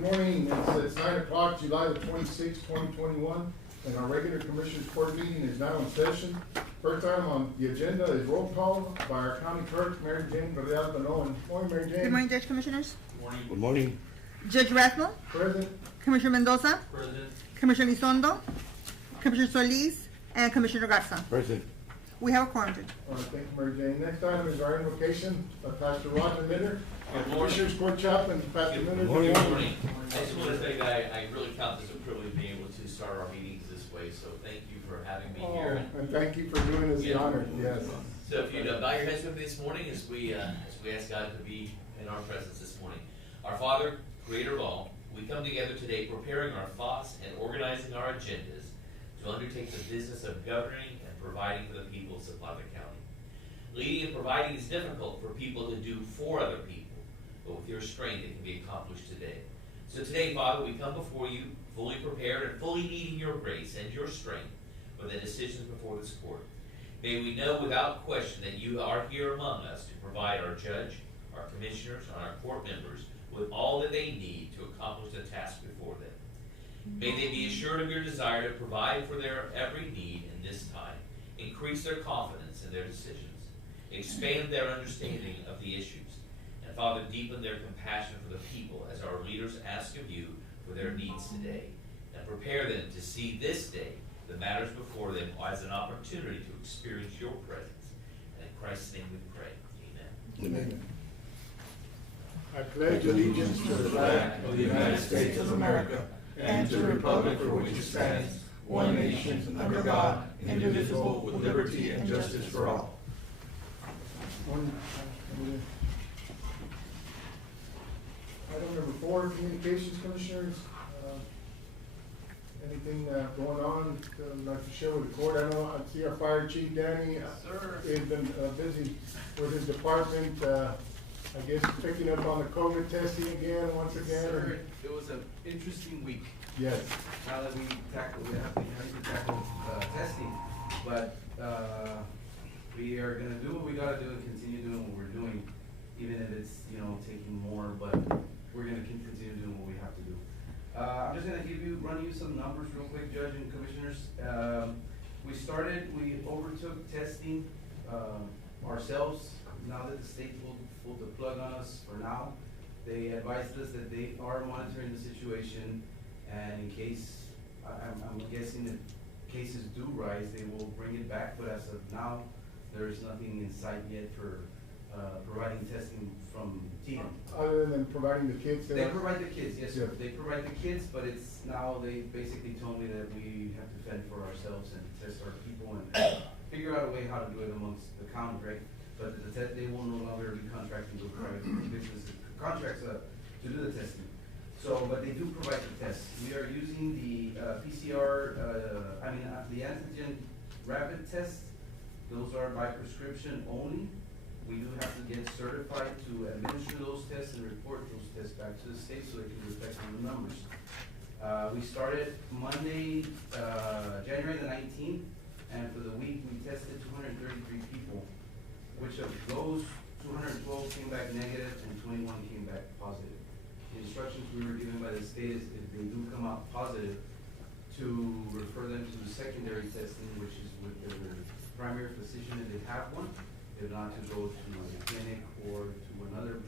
Good morning. It's 9 o'clock, July the 26th, 2021, and our regular Commissioners Court meeting is now in session. First item on the agenda is roll call by our County Clerk, Mary Jane Varela Benoan. Good morning, Mary Jane. Good morning, Judge Commissioners. Good morning. Good morning. Judge Rathmel, Present. Commissioner Mendoza, President. Commissioner Lizondo, Commissioner Solis, and Commissioner Garza. Present. We have a quorum, Judge. All right, thank you, Mary Jane. Next item is our invocation by Pastor Roger Miller, our Good morning. Commissioners Court Chaplain. Pastor Miller. Good morning. Good morning. I just want to say that I really count this a privilege being able to start our meetings this way, so thank you for having me Oh, here. and thank you for doing us the honor. Yes. So if you'd bow your heads with me this morning as we ask God to be in our presence this morning. Our Father, Creator of all, we come together today preparing our thoughts and organizing our agendas to undertake the business of governing and providing for the people of Zapata County. Leading and providing is difficult for people to do for other people, but with your strength it can be accomplished today. So today, Father, we come before you fully prepared and fully needing your grace and your strength for the decisions before this court. May we know without question that you are here among us to provide our judge, our commissioners, and our court members with all that they need to accomplish the task before them. May they be assured of your desire to provide for their every need in this time, increase their confidence in their decisions, expand their understanding of the issues, and Father, deepen their compassion for the people as our leaders ask of you for their needs today, and prepare them to see this day the matters before them as an opportunity to experience your presence. And in Christ's name we pray. Amen. Amen. I pledge allegiance to the flag of the United States of America and to the republic for which it stands, one nation, under God, indivisible, with liberty and justice for all. Item number 4, communications, Commissioners. Anything going on like to share with the court? I know I see our Fire Chief Danny has been busy with his department. I guess picking up on the COVID testing again, once again. Sir, it was an interesting week. Yes. Now that we have to tackle testing, but we are going to do what we got to do and continue doing what we're doing, even if it's taking more. But we're going to continue doing what we have to do. I'm just going to run you some numbers real quick, Judge and Commissioners. We overtook testing ourselves. Now that the state pulled the plug on us for now, they advised us that they are monitoring the situation, and in case, I'm guessing that cases do rise, they will bring it back, but as of now, there is nothing in sight yet for providing testing from TM. Other than providing the kits? They provide the kids, yes sir. Yeah. They provide the kids, but it's now, they basically told me that we have to fend for ourselves and test our people and figure out a way how to do it amongst the county, right? But they will no longer be contracting with private business contracts to do the testing. So, but they do provide the tests. We are using the PCR, the antigen rapid tests. Those are by prescription only. We do have to get certified to administer those tests and report those tests back to the state so they can reflect on the numbers. We started Monday, January the 19th, and for the week we tested 233 people. Which of those 212 came back negative and 21 came back positive. The instructions we were given by the state is if they do come out positive, to refer them to the secondary testing, which is with their primary physician if they have one, if not to go to a clinic or to another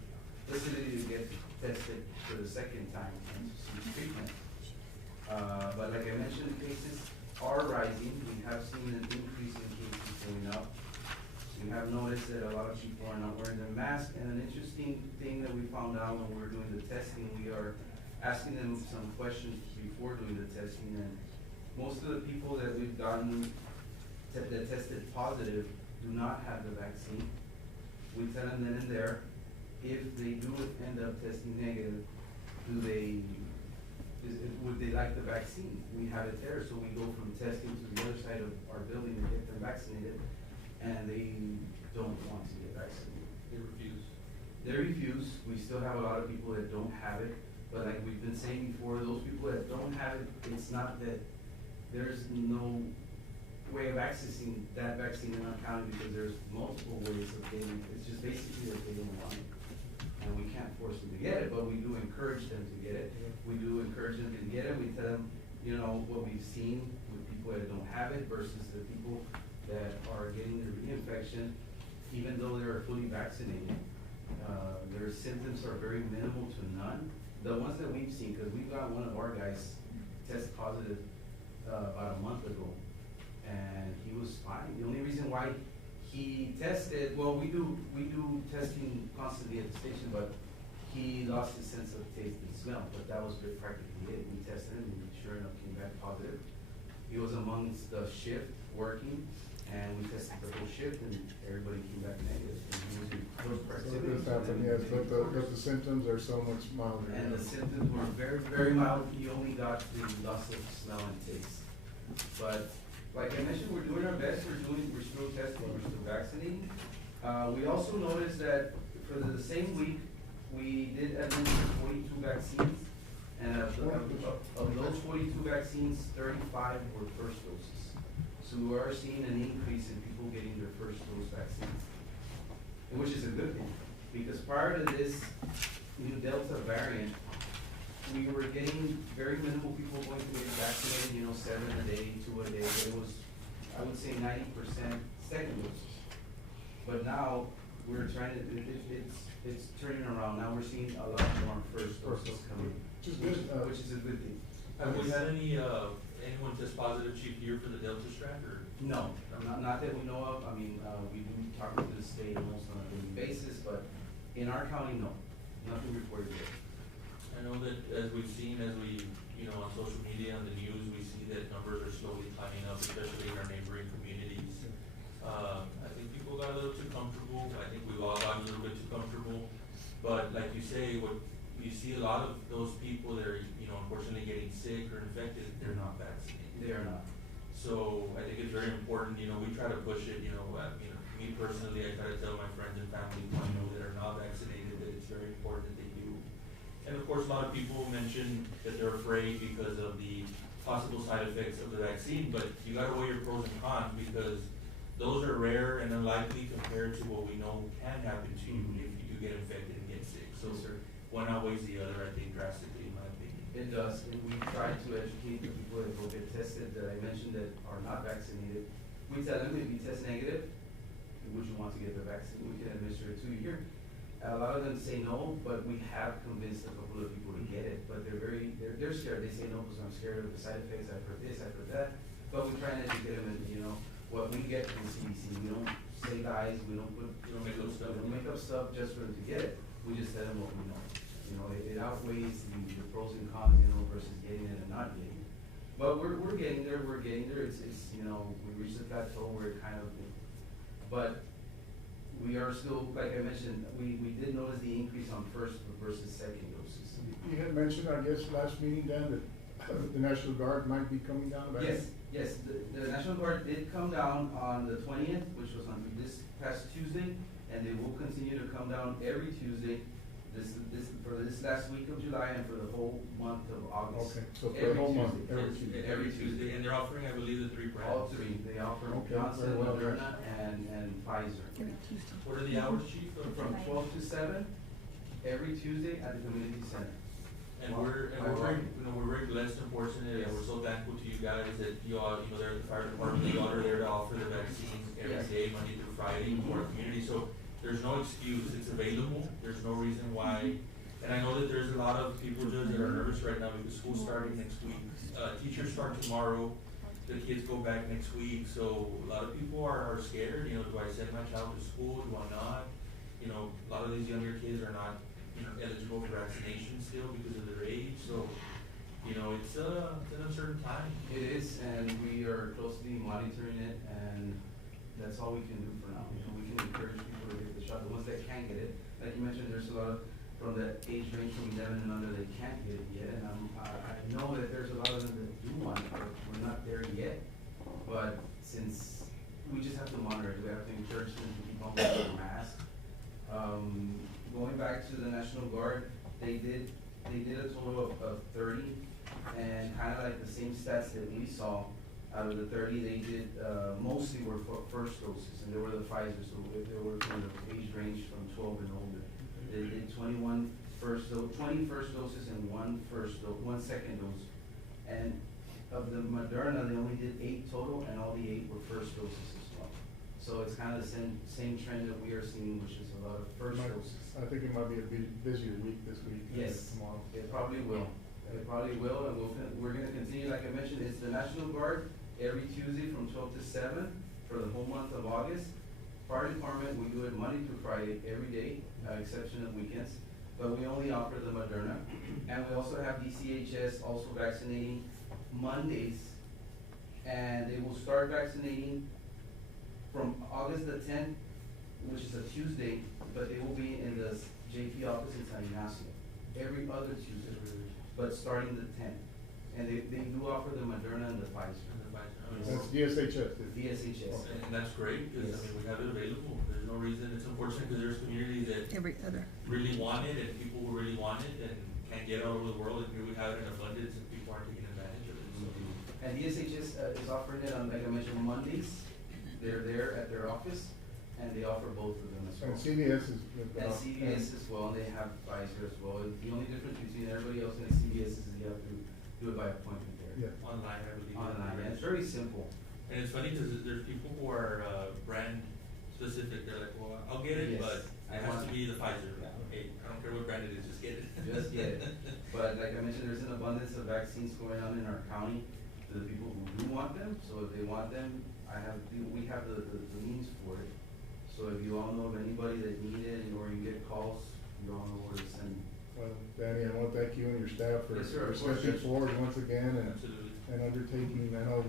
facility to get tested for the second time and to seek treatment. But like I mentioned, the cases are rising. We have seen an increase in cases going up. We have noticed that a lot of people are not wearing their mask, and an interesting thing that we found out when we were doing the testing, we are asking them some questions before doing the testing, and most of the people that we've gotten that tested positive do not have the vaccine. We tell them then and there, if they do end up testing negative, would they like the vaccine? We have it there, so we go from testing to the other side of our building to get them vaccinated. And they don't want to get vaccinated. They refuse. They refuse. We still have a lot of people that don't have it. But like we've been saying before, those people that don't have it, it's not that there's no way of accessing that vaccine in our county because there's multiple ways of getting it. It's just basically that they don't want it. and we can't force them to get it, but we do encourage them to get it. We do encourage them to get it. We tell them, you know, what we've seen with people that don't have it versus the people that are getting the reinfection, even though they're fully vaccinated. Their symptoms are very minimal to none. The ones that we've seen, because we've got one of our guys test positive about a month ago, and he was fine. The only reason why he tested, well, we do testing constantly at the station, but he lost his sense of taste and smell, but that was practically it. We tested him, and sure enough came back positive. He was amongst the shift working, and we tested the whole shift, and everybody came back negative. And he was in close proximity. This happened, yes, but the symptoms are so much milder. And the symptoms were very, very mild. He only got the loss of smell and taste. But like I mentioned, we're doing our best. We're still testing, we're still vaccinating. We also noticed that for the same week, we did administer 42 vaccines. And of those 42 vaccines, 35 were first doses. So we are seeing an increase in people getting their first dose vaccines, which is a good thing, because prior to this new Delta variant, we were getting very minimal people going to get vaccinated, you know, 7 a day, 2 a day, but it was, I would say 90% second doses. But now, we're trying to, it's turning around. Now we're seeing a lot more first doses coming, which is a good thing. Have we had anyone test positive, Chief, here for the Delta strand, or? No, not that we know of. I mean, we do talk to the state almost on a daily basis, but in our county, no, nothing reported yet. I know that as we've seen, you know, on social media, on the news, we see that numbers are slowly climbing up, especially in our neighboring communities. I think people got a little too comfortable. I think we've all gotten a little bit too comfortable. But like you say, what you see a lot of those people that are, you know, unfortunately getting sick or infected, they're not vaccinated. They are not. So I think it's very important, you know, we try to push it, you know, me personally, I try to tell my friends and family, you know, that are not vaccinated, that it's very important that they do. And of course, a lot of people mention that they're afraid because of the possible side effects of the vaccine, but you gotta weigh your pros and cons, because those are rare and unlikely compared to what we know can happen to you if you do get infected and get sick. So one outweighs the other, I think, drastically, in my opinion. It does, and we try to educate the people that will get tested, that I mentioned that are not vaccinated. We tell them if you test negative, would you want to get the vaccine? We can administer it to you here. A lot of them say no, but we have convinced a couple of people to get it, but they're scared. They say no because I'm scared of the side effects, I've heard this, I've heard that. But we try and educate them, and you know, what we get from the CDC, we don't say lies, we don't make up stuff. We don't make up stuff just for them to get it. We just tell them what we know. You know, it outweighs the pros and cons, you know, versus getting it and not getting it. But we're getting there, it's, you know, we reached the plateau where it kind of, but we are still, like I mentioned, we did notice the increase on first versus second doses. You had mentioned, I guess, last meeting, Dan, that the National Guard might be coming down. Yes, the National Guard did come down on the 20th, which was on this past Tuesday, and they will continue to come down every Tuesday, for this last week of July and for the whole month of August. Okay, so for the whole month, Every Tuesday, and they're offering, I believe, the 3 brands. All three, they offer Okay, Johnson, very well. Moderna, and Pfizer. What are the hours, Chief? From 12 to 7, every Tuesday at the community center. And we're very blessed and fortunate, and we're so thankful to you guys that you all, you know, they're the fire department, you all are there to offer the vaccines every day, Monday through Friday, to our community. So there's no excuse, it's available, there's no reason why. And I know that there's a lot of people just that are nervous right now because school's starting next week. Teachers start tomorrow, the kids go back next week, so a lot of people are scared, you know, do I send my child to school, do I not? You know, a lot of these younger kids are not, you know, eligible for vaccination still because of their age, so, you know, it's an uncertain time. It is, and we are closely monitoring it, and that's all we can do for now. You know, we can encourage people to get the shot, the ones that can't get it. Like you mentioned, there's a lot of, from the age range from 11 and under, they can't get it yet, and I know that there's a lot of them that do want it, but we're not there yet. But since we just have to monitor it, we have to encourage them to keep on wearing their mask. Going back to the National Guard, they did a total of 30, and kind of like the same stats that we saw. Out of the 30, they did, mostly were for first doses, and they were the Pfizer, so they were from the age range from 12 and older. They did 20 first doses and one second dose. And of the Moderna, they only did 8 total, and all the 8 were first doses as well. So it's kind of the same trend that we are seeing, which is a lot of first doses. I think it might be a busier week this week. than Yes, Tomorrow. it probably will. It probably will, and we're gonna continue, like I mentioned, it's the National Guard every Tuesday from 12 to 7 for the whole month of August. Fire department, we do it Monday through Friday, every day, exception of weekends, but we only offer the Moderna. And we also have DCHS also vaccinating Mondays, and they will start vaccinating from August the 10th, which is a Tuesday, but they will be in the JP office in San Ignacio, every other Tuesday, but starting the 10th. And they do offer the Moderna and the Pfizer. That's DSHS. The DSHS. And that's great, because, I mean, we have it available, there's no reason, it's unfortunate, because there's communities that Every other. really want it, and people who really want it, and can't get it all over the world, and here we have it in abundance, and people aren't taking advantage of it, so. And DSHS is offering it on, like I mentioned, Mondays. They're there at their office, and they offer both of them as well. And CVS is. And CVS as well, and they have Pfizer as well. The only difference between everybody else and CVS is you have to do it by appointment there. Yeah. Online, I believe. Online, and it's very simple. And it's funny, because there's people who are, brand specific, they're like, well, I'll get it, Yes, but I it has want to be the Pfizer. Hey, I don't care what brand it is, just get it. Just get it. But like I mentioned, there's an abundance of vaccines going on in our county to the people who do want them. So if they want them, we have the means for it. So if you all know of anybody that need it, or you get calls, you all know where to send. Well, Danny, I want to thank you and your staff for Yes, sir, for of course. stepping forward once again Absolutely. and undertaking. I know,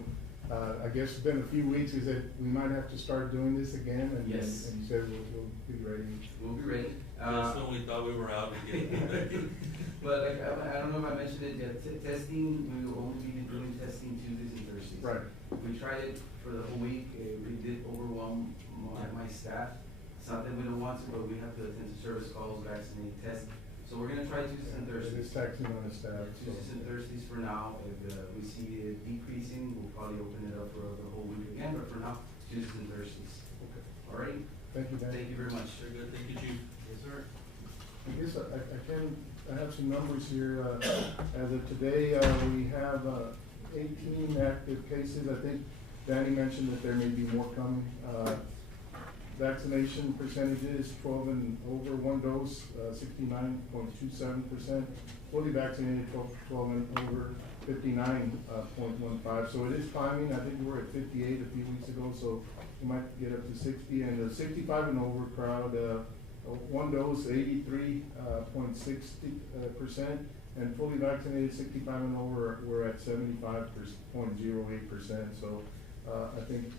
I guess it's been a few weeks, you said we might have to start doing this again, and Yes. and you said we'll be ready. We'll be ready. Just when we thought we were out, we get it. But like, I don't know if I mentioned it yet, testing, we will only be doing testing Tuesdays and Thursdays. Right. We tried it for the whole week, we did overwhelm my staff. It's not that we don't want to, but we have to attend to service calls, vaccinate, test. So we're gonna try Tuesdays and It Thursdays. is taxing on the staff. so- Tuesdays and Thursdays for now. If we see it decreasing, we'll probably open it up for the whole week again, but for now, Tuesdays and Thursdays. Okay. All right? Thank you, Danny. Thank you very much. Very good, thank you, Chief. Yes, sir. I guess I have some numbers here. As of today, we have 18 active cases. I think Danny mentioned that there may be more coming. Vaccination percentages, 12 and over, one dose, 69.27%. Fully vaccinated, 12 and over, 59.15. So it is climbing. I think we were at 58 a few weeks ago, so we might get up to 60. And the 65 and over crowd, one dose, 83.60%, and fully vaccinated 65 and over, we're at 75.08%. So I think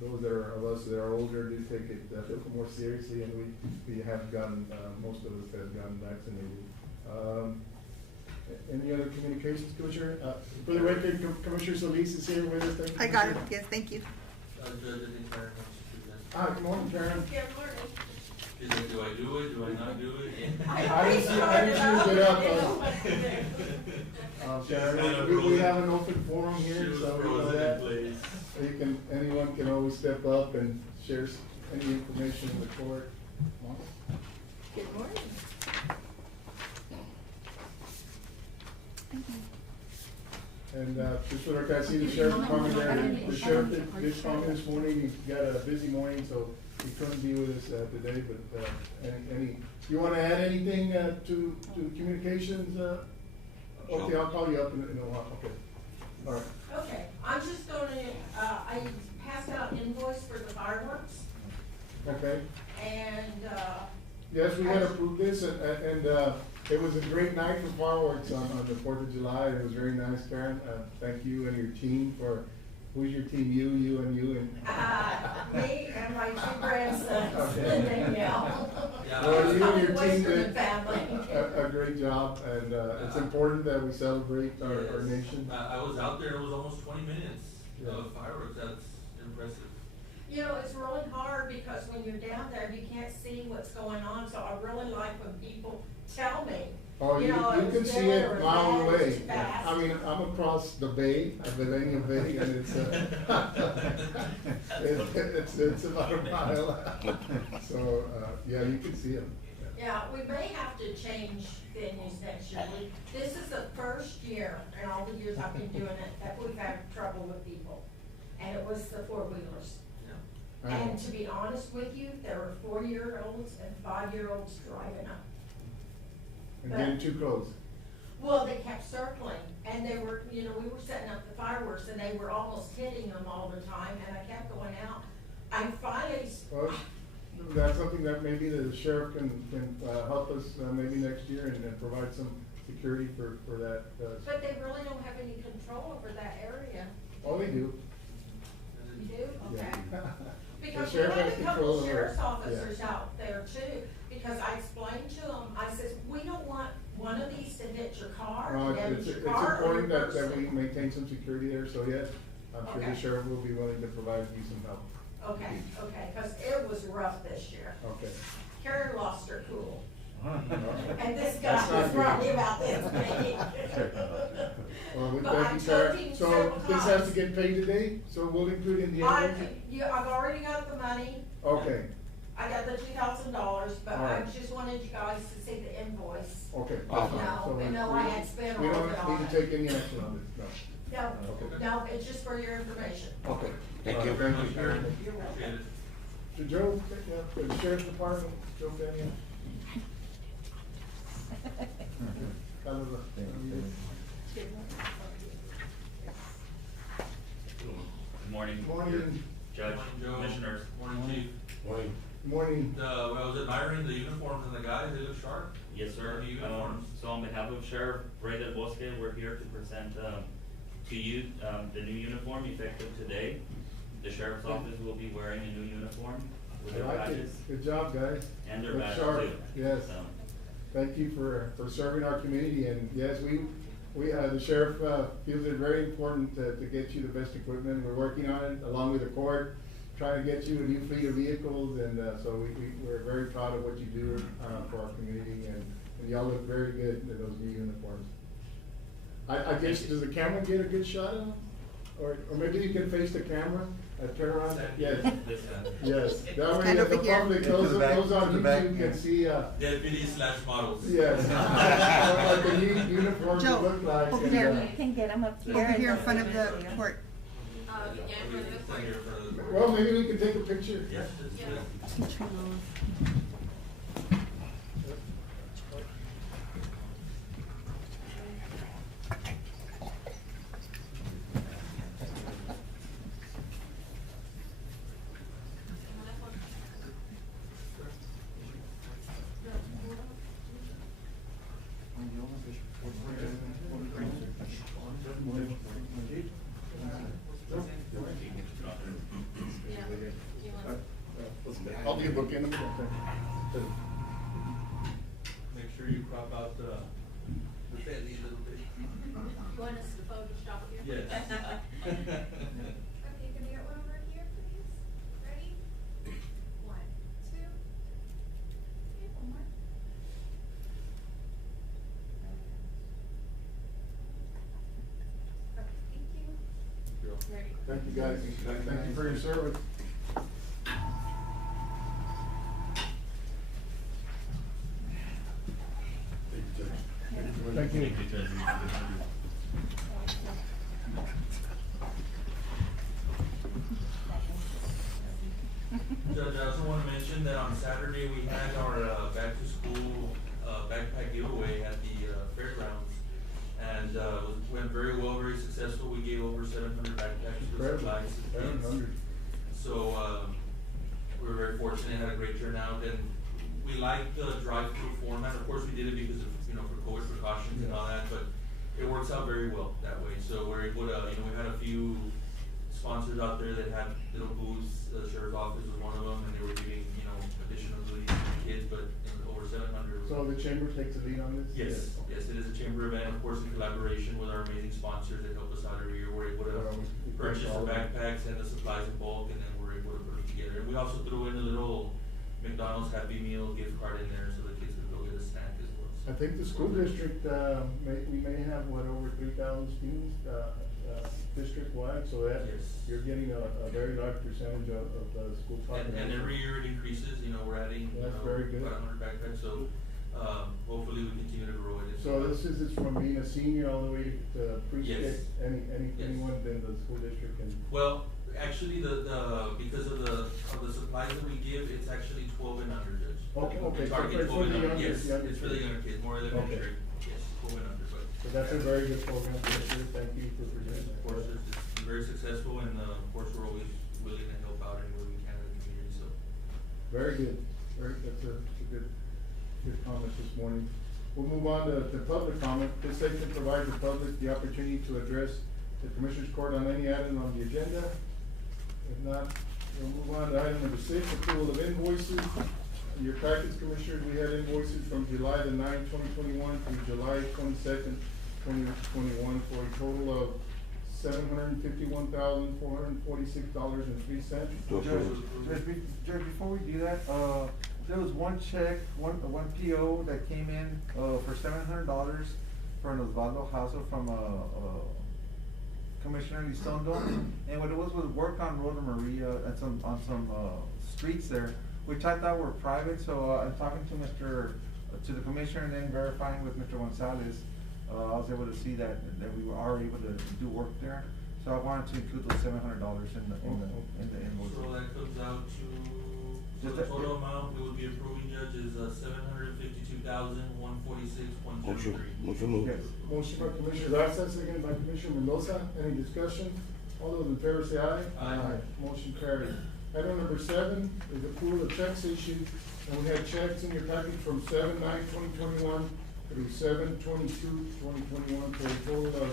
those that are of us that are older do take it a little more seriously, and we have gotten, most of us have gotten vaccinated. Any other communications, Commissioner? For the record, Commissioner Solis is here with us. Thank you, I got it, Commissioner. yes, thank you. Judge, I think Karen wants to do that. Hi, good morning, Karen. Good morning. She's like, do I do it, do I not do it? I didn't see it up. Sharon, we have an open forum She here, was so we know frozen in that. place. Anyone can always step up and share any information in the court. Good morning. And, just what I see the sheriff department there, the sheriff did call me this morning, he got a busy morning, so he couldn't be with us, today, but, you wanna add anything, to communications, Okay, I'll call you up in a while, okay. All right. Okay, I'm just gonna, I passed out invoice for the fireworks, Okay. and, Yes, we had approved this, and it was a great night for fireworks on the 4th of July. It was very nice, Karen. Thank you and your team for, who's your team? You, and you, and. me and my two grandsons, Okay. and Danielle. Yeah. Well, you and your team Western did family. a great job, and it's important that we celebrate our Yes. nation. I was out there, it was almost 20 minutes Yeah. of fireworks, that's impressive. You know, it's really hard because when you're down there, you can't see what's going on, so I really like when people tell me. Oh, you know, can it's see there it or miles that, away. it's fast. I mean, I'm across the bay, Villanova Bay, and it's, it's about a mile. So, yeah, you can see them. Yeah, we may have to change venues next year. This is the first year in all the years I've been doing it that we've had trouble with people. And it was the four-wheelers. Yeah. And to be honest with you, there were 4-year-olds and 5-year-olds driving up. And getting too close. Well, they kept circling, and they were, we were setting up the fireworks, and they were almost hitting them all the time, and I kept going out. I finally, Well, that's something that maybe the sheriff can help us maybe next year and provide some security for that. but they really don't have any control over that area. Oh, they do. You do? Okay. Yeah. Because The we sheriff had has a control couple over it. sheriff's Yeah. officers out there too, because I explained to them, I says, we don't want one of these to hit your car, damage It's your car or your important that we person. maintain some security there, so yes, I'm sure the Okay. sheriff will be willing to provide you some help. Okay, cause it was rough this year. Okay. Karen lost her cool. And this That's guy not was good. running about this big. Well, we But I thank you, told Karen. him So several this has times. to get paid today, so we'll include in the invoice? I've already got the money, Okay, I got the $2,000, but All I right. just wanted you guys to see the invoice. okay. No, that's fine. So and no, I had spent we all don't of it on need it. to take any action on this, no. No, Okay. no, it's just for your information. Okay. Thank All you. right, Very Thank much, you. Karen. You're welcome. Appreciate it. To Joe, for the sheriff's department, Joe Penny. Good morning. Morning. Judge, Morning, Joe. commissioners. Morning, Chief. Morning. Well, I was admiring the uniforms and the guys, they look sharp. Yes, sir. The uniforms. So on behalf of Sheriff Ray Del Bosque, we're here to present to you the new uniform effective today. The sheriff's office will be wearing a new uniform with I their like it. badges Good job, guys. and their Look badges sharp. too. Yes. So, Thank you for serving our community, and yes, the sheriff, feels it very important to get you the best equipment. We're working on it along with the court, trying to get you a new fleet of vehicles, and, so we're very proud of what you do, for our community, and y'all look very good in those new uniforms. I guess, does the camera get a good shot of them? Or maybe you can face the camera, turn around, yes, this, yes. That way, Stand the over here. public, Yeah, to the those back, on to the back, YouTube yeah. can see, Deputies/models. yes. What the new uniforms Joe, look like. over and, there. You can get them up here. Over and here in then- front of the court. Well, maybe we can take a picture. Yes, it's good. I'll be a book in them. Make sure you crop out the belly a little bit. You want us to Photoshop here? Yes. Okay, can we get one over here, please? Ready? 1, 2. Okay, one more. Okay, thank you. Ready? Thank you, guys. Thank you for your service. Thank you. Judge, I also want to mention that on Saturday, we had our back-to-school backpack giveaway at the fairgrounds. And went very well, very successful. We gave over 700 backpacks for Incredible. supplies to kids. 700. So, we were very fortunate, had a great turnout, and we liked the drive-through format. Of course, we did it because of, for COVID precautions and all that, but it works out very well that way. So we're able to, we had a few sponsors out there that had little booths. The sheriff's office was one of them, and they were giving, additional goodies to the kids, but over 700. So the chamber takes the lead on this? Yes, yes, it is a chamber event, of course, in collaboration with our amazing sponsors that help us out every year. We're able to Well, we purchase thank the all of them. backpacks and the supplies in bulk, and then we're able to put them together. And we also threw in a little McDonald's Happy Meal gift card in there, so the kids could go get a snack as well. I think the school district, we may have, over 3,000 students, district-wide, so that Yes. you're getting a very large percentage of the school population. And every year it increases, you know, we're adding, you That's know, very good. about 100 backpacks, so, hopefully we continue to grow it. So this is, it's from being a senior all the way to pre-K, Yes. Yes. anyone in the school district can. Well, actually, because of the supplies that we give, it's actually 12 and under, Judge. Okay, We okay, so target it's 12 for and the under, younger- yes, the younger it's for the kids. younger kids, more elementary, yes, 12 and under, but. So that's a very good program, Commissioner, thank you for presenting Of that. course, it's very successful, and, of course, we're always willing to help out anywhere we can in the community, so. Very good, that's a good comment this morning. We'll move on to public comment. This section provides the public the opportunity to address the Commissioners Court on any item on the agenda. If not, we'll move on to item number 6, approval of invoices. In your packets, Commissioners, we had invoices from July the 9th, 2021 through July 22nd, 2021 for a total of $751,446.03. Judge, before we do that, there was one check, one PO that came in, for $700 for an Osvaldo Hauser from, Commissioner Elizondo. And what it was work on Rosa Maria and on some streets there, which I thought were private, so, I'm talking to to the Commissioner and then verifying with Mr. Gonzalez. I was able to see that we are able to do work there. So I wanted to include those $700 in the invoice. So that comes out to, so Just the a- total amount we would be approving, Judge, is, $752,146.23. Motion moved. Yes. Motion by Commissioner Garza, seconded by Commissioner Mendoza. Any discussion? All those in favor say aye. Aye. Motion carried. Item number 7 is approval of checks issued, and we had checks in your package from 7/9/2021 through 7/22/2021 for a total of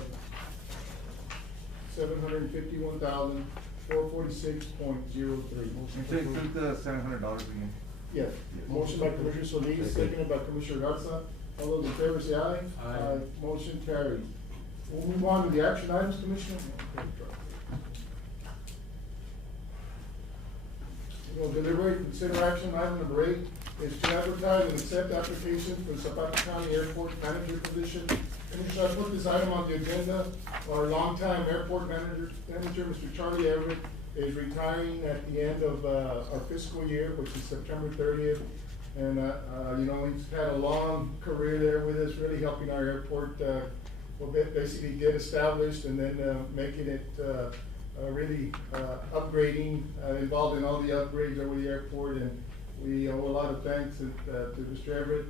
$751,446.03. And to include the $700 again. Yes, motion by Commissioner Solis, seconded by Commissioner Garza. All those in favor say aye. Aye. Motion carried. We'll move on to the action items, Commissioner. We'll deliberate and consider action item number 8 is to advertise and accept application for Zapata County Airport Manager position. Commissioner, I put this item on the agenda. Our longtime airport manager, Mr. Charlie Everett, is retiring at the end of, our fiscal year, which is September 30th. And, you know, he's had a long career there with us, really helping our airport, basically get established and then, making it, really upgrading, involved in all the upgrades over the airport, and we owe a lot of thanks to Mr. Everett.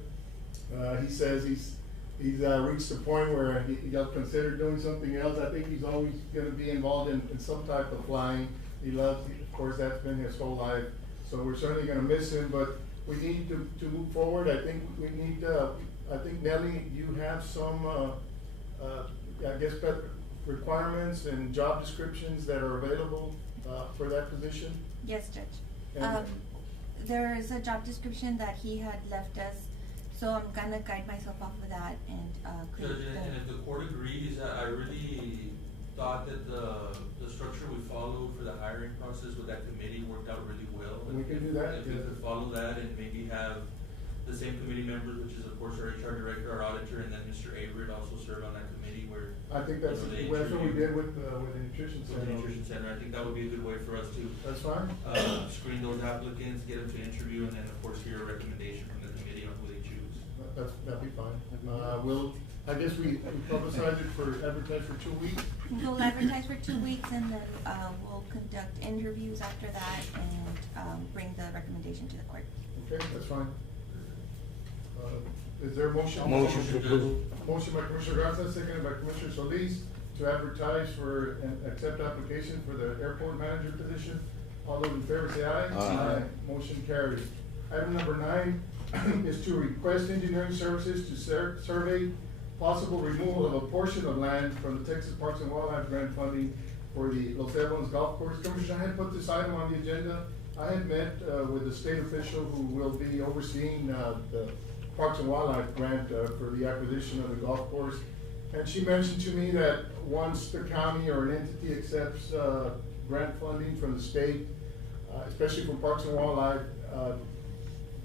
He says he's reached the point where he'll consider doing something else. I think he's always gonna be involved in some type of flying. He loves, of course, that's been his whole life, so we're certainly gonna miss him, but we need to move forward. I think we need, I think Nelly, you have some, I guess, requirements and job descriptions that are available, for that position? Yes, Judge. And- There is a job description that he had left us, so I'm gonna guide myself off of that and, create Judge, and if the court agrees, I really thought that the structure we followed for the hiring process with that committee worked out really well. We can do that, If we yeah. could follow that and maybe have the same committee members, which is of course our HR director, our auditor, and then Mr. Avery also serve on that committee where. I think that's, you know, they that's what we interview- did with the nutrition With center. the nutrition center, I think that would be a good way for us to, That's fine? screen those applicants, get them to interview, and then of course hear a recommendation from the committee on who they choose. That'd be fine. I guess we publicize it advertise for 2 weeks. we'll advertise for 2 weeks and then, we'll conduct interviews after that and, bring the recommendation to the court. Okay, that's fine. Is there a motion? Motion to approve. Motion by Commissioner Garza, seconded by Commissioner Solis, to advertise for and accept application for the airport manager position. All those in favor say aye. Aye. Motion carries. Item number 9 is to request engineering services to survey possible removal of a portion of land from the Texas Parks and Wildlife grant funding for the Los Evans Golf Course. Commissioner, I had put this item on the agenda. I had met, with the state official who will be overseeing, the Parks and Wildlife grant, for the acquisition of the golf course. And she mentioned to me that once the county or an entity accepts, grant funding from the state, especially for Parks and Wildlife,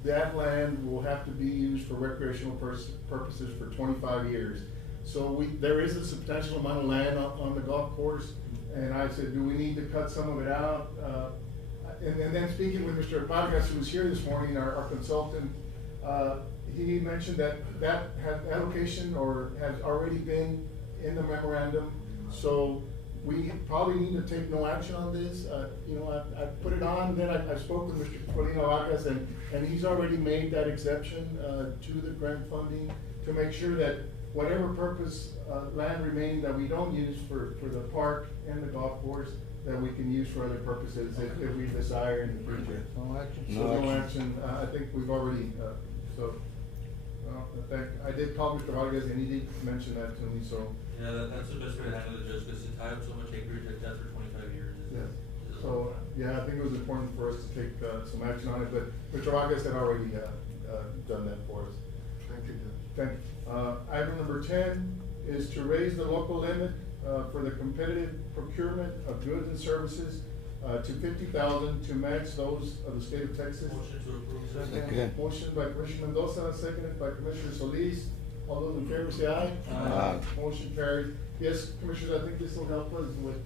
that land will have to be used for recreational purposes for 25 years. So there is a substantial amount of land on the golf course, and I said, do we need to cut some of it out? And then speaking with Mr. Vargas, who was here this morning, our consultant, he mentioned that allocation or has already been in the memorandum. So we probably need to take no action on this. I put it on, then I spoke with Mr. Colino Vargas, and he's already made that exception to the grant funding to make sure that whatever purpose, land remaining that we don't use for the park and the golf course, that we can use for other purposes if we desire in the future. No action. So no action, I think we've already, I did call Mr. Vargas and he did mention that to me, so. Yeah, that's the best way to handle it, Judge, because to tie up so much acreage like that for 25 years is. Yeah. is a So, lot. yeah, I think it was important for us to take, some action on it, but Mr. Vargas had already, done that for us. Thank you, Judge. Thank you. Item number 10 is to raise the local limit, for the competitive procurement of goods and services, to 50,000 to match those of the state of Texas. Motion to approve, Judge. Second. Motion by Commissioner Mendoza, seconded by Commissioner Solis. All those in favor say aye. Aye. Motion carried. Yes, Commissioners, I think this will help us with,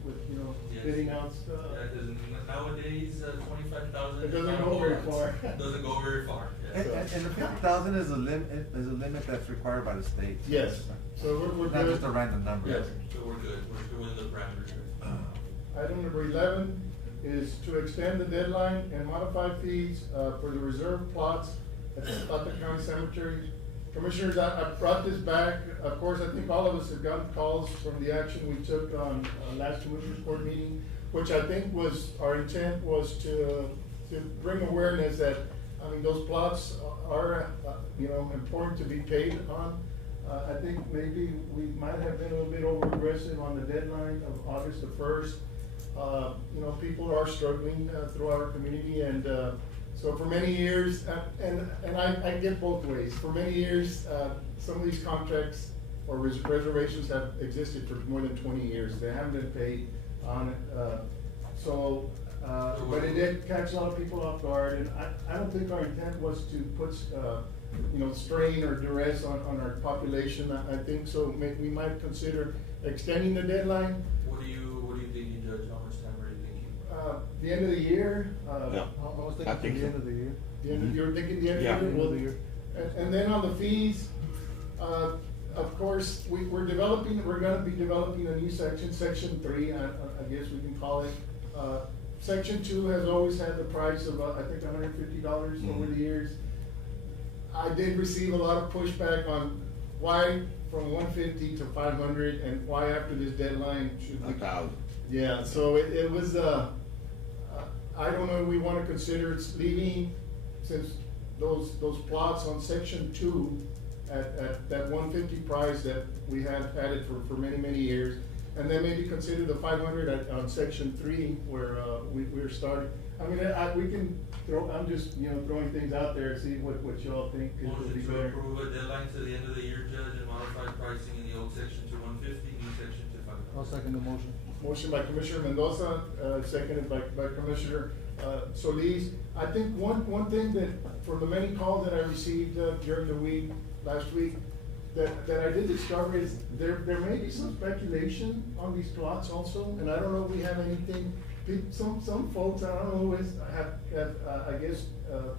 Yes. bidding out, Yeah, because nowadays, 25,000. It doesn't go very far. Doesn't go very far, yeah. And the 50,000 is a limit that's required by the state. Yes, so we're Not good. just a random number. Yes. So we're good, we're still within the parameters. Item number 11 is to extend the deadline and modify fees, for the reserve plots at the Zapata County Cemetery. Commissioners, I brought this back, of course, I think all of us have gotten calls from the action we took on, last Commissioners Court meeting, which I think was, our intent was to bring awareness that, I mean, those plots are, important to be paid on. I think maybe we might have been a little bit over aggressive on the deadline of August the 1st. People are struggling, throughout our community, and, so for many years, and I get both ways. For many years, some of these contracts or reservations have existed for more than 20 years. They haven't been paid on it. But it did catch a lot of people off guard, and I don't think our intent was to put, strain or duress on our population. I think so, we might consider extending the deadline. What do you thinking, Judge? How much time are you thinking? The end of the year. Yeah. I was I thinking think the end so. of the year. You're thinking the end Yeah. of the year? End of the year. And then on the fees, of course, we're gonna be developing a new section, section 3, I guess we can call it. Section 2 has always had the price of, I think, $150 over the years. I did receive a lot of pushback on why from 150 to 500, and why after this deadline should we? 1,000. Yeah, so it was, I don't know if we wanna consider it's leaving, since those plots on section 2 at that 150 price that we have had it for many, many years. And then maybe consider the 500 on section 3 where, we're starting. I mean, we can I'm just, throwing things out there, see what y'all think it would be Motion to better. approve a deadline to the end of the year, Judge, and modify pricing in the old section to 150, new section to 500. I'll second the motion. Motion by Commissioner Mendoza, seconded by Commissioner, Solis. I think one thing that, for the many calls that I received, during the week, last week, that I did discover is there may be some speculation on these plots also, and I don't know if we have anything. Some folks, I don't know, have I guess,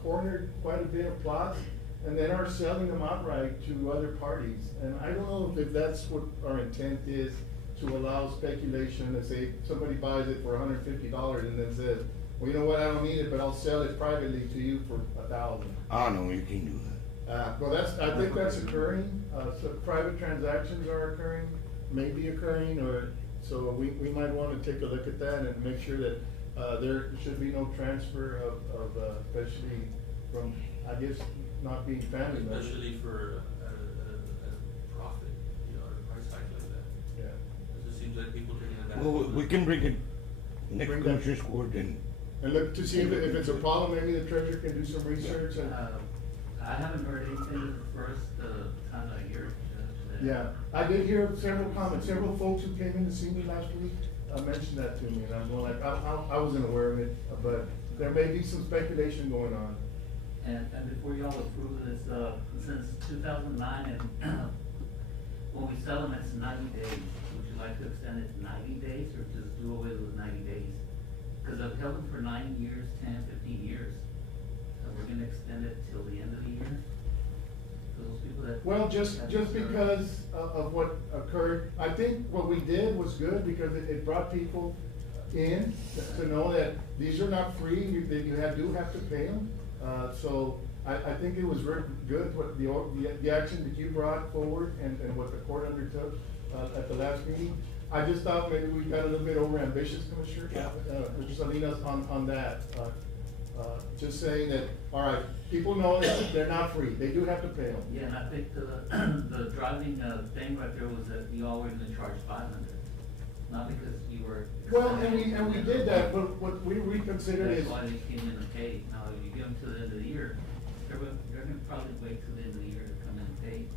cornered quite a bit of plots, and then are selling them outright to other parties. And I don't know if that's what our intent is, to allow speculation, and say, somebody buys it for $150 and then says, well, you know what, I don't need it, but I'll sell it privately to you for $1,000. I know you can do that. Well, I think that's occurring, so private transactions are occurring, may be occurring, so we might wanna take a look at that and make sure that, there should be no transfer of, especially from, I guess, not being family members. Especially for a profit, at a price hike like that. Yeah. It just seems like people taking advantage. Well, of we it. can bring it next Bring that- Commissioner's Court and. And look to see if it's a problem, maybe the treasurer can do some research and. I haven't heard anything the first time I hear it, Judge. Yeah, I did hear several comments, several folks who came in to see me last week, mentioned that to me, and I'm going like, I wasn't aware of it, but there may be some speculation going on. And before y'all approve this, since 2009 and when we sell them, it's 90 days. Would you like to extend it to 90 days or just do away with 90 days? Because I've held them for 9 years, 10, 15 years. So we're gonna extend it till the end of the year? For those people that. Well, just that- because of what occurred, I think what we did was good because it brought people in to know that these are not free, that you do have to pay them. So I think it was very good, what the action that you brought forward and what the court undertook, at the last meeting. I just thought maybe we got a little bit over ambitious, Commissioner, Mr. Salinas, on that. Just saying that, all right, people know that they're not free, they do have to pay them. Yeah, and I think the driving, thing right there was that you all were gonna charge 500, not because you were. Well, and we did that, but what we reconsidered is. That's why they came in and paid. Now, if you give them to the end of the year, they're gonna probably wait till the end of the year to come in and pay.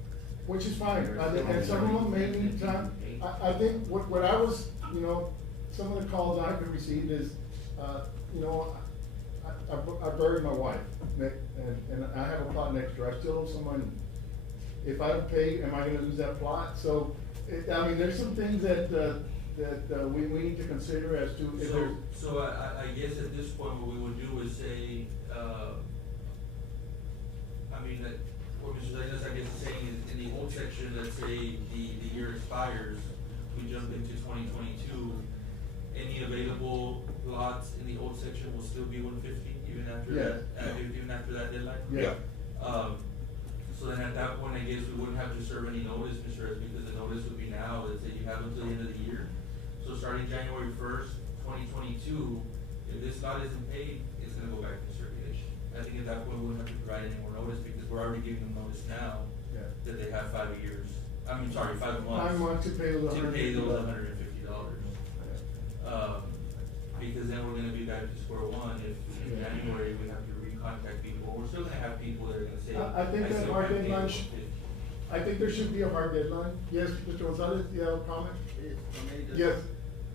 Which is fine, and some of them may need time. I think what I was, some of the calls I've received is, I buried my wife, and I have a plot next door, I still owe some money. If I don't pay, am I gonna lose that plot? So, there's some things that we need to consider as to if there's. So I guess at this point, what we would do is say, that, what Mr. Salinas, I guess, is saying is, in the old section, let's say the year expires, we jump into 2022, any available lots in the old section will still be 150, even after that, even after that deadline? Yeah. So then at that point, I guess we wouldn't have to serve any notice, Mr. S, because the notice would be now, let's say you have until the end of the year. So starting January 1st, 2022, if this lot isn't paid, it's gonna go back to circulation. I think at that point, we wouldn't have to provide any more notice, because we're already giving them notice now that they have 5 years, 5 months. 5 months to pay those To pay those $150. $150. Because then we're gonna be back to square one if in January we have to recontact people. We're still gonna have people that are gonna say. I think that still hard can't pay deadline, those 50. I think there should be a hard deadline. Yes, Mr. Gonzalez, you have a comment? Yes.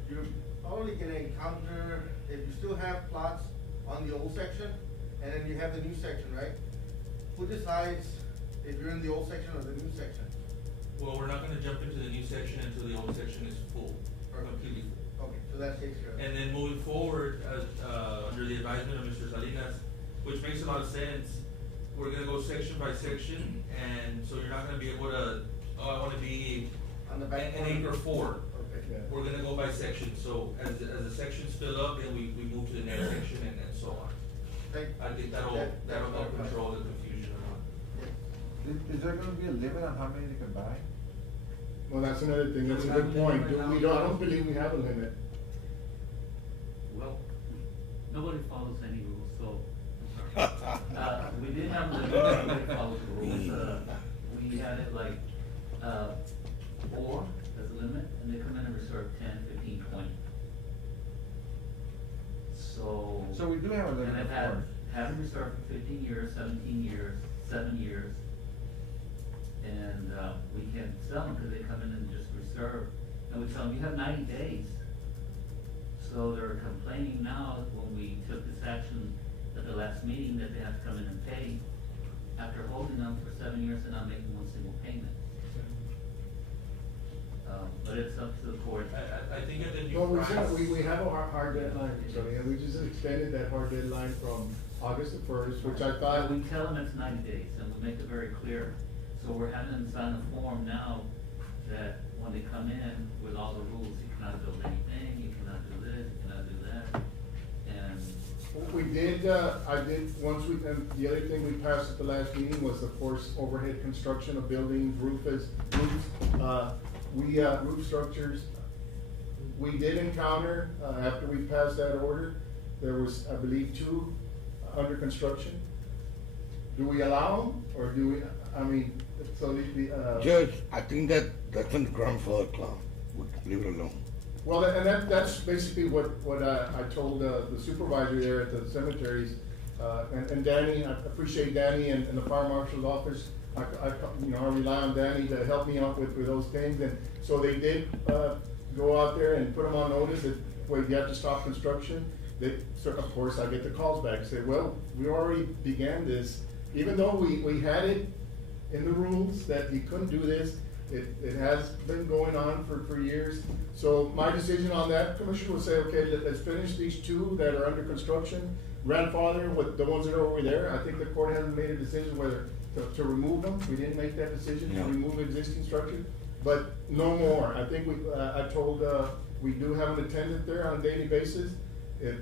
You're probably gonna encounter, if you still have plots on the old section, and then you have the new section, right? Who decides if you're in the old section or the new section? Well, we're not gonna jump into the new section until the old section is full, or completely full. Okay, so that takes care of it. And then moving forward, under the advisement of Mr. Salinas, which makes a lot of sense, we're gonna go section by section, and so you're not gonna be able to, I wanna be On the back an corner. acre 4. Yeah. We're gonna go by section, so as the sections fill up, then we move to the next section and so on. I think that'll help control the confusion around. Is there gonna be a limit on how many they can buy? Well, that's another thing, that's a good point. I don't believe we have a limit. Well, nobody follows any rules, so. We did have a limit, nobody follows the rules. We had it like, 4 as a limit, and they come in and reserve 10, 15, 20. So. So we do have a limit And I've of had, 4. had them reserved for 15 years, 17 years, 7 years. And, we can't sell them because they come in and just reserve, and we tell them, you have 90 days. So they're complaining now, when we took this action at the last meeting, that they have to come in and pay. After holding them for 7 years and not making one single payment. But it's up to the court. I think at the new Well, price. we have a hard deadline, so, we just extended that hard deadline from August the 1st, which I thought. We tell them it's 90 days, and we make it very clear. So we're having them sign a form now that when they come in with all the rules, you cannot build anything, you cannot do this, you cannot do that. And We did, and the other thing we passed at the last meeting was, of course, overhead construction of buildings, roofs, roof structures. We did encounter, after we passed that order, there was, I believe, 2 under construction. Do we allow them, or do we, Judge, I think that's in the grandfather clause. Leave it alone. Well, and that's basically what I told the supervisor there at the cemeteries, and Danny, I appreciate Danny and the fire marshal's office. I rely on Danny to help me out with those things, and so they did, go out there and put them on notice that, you have to stop construction. So of course, I get the calls back, say, well, we already began this, even though we had it in the rules that he couldn't do this, It has been going on for years. So my decision on that, Commissioner, would say, okay, let's finish these two that are under construction, grandfather with the ones that are over there. I think the court hasn't made a decision whether to remove them. We didn't make that decision to No. remove the existing structure, but no more. I think I told, we do have an attendant there on a daily basis. If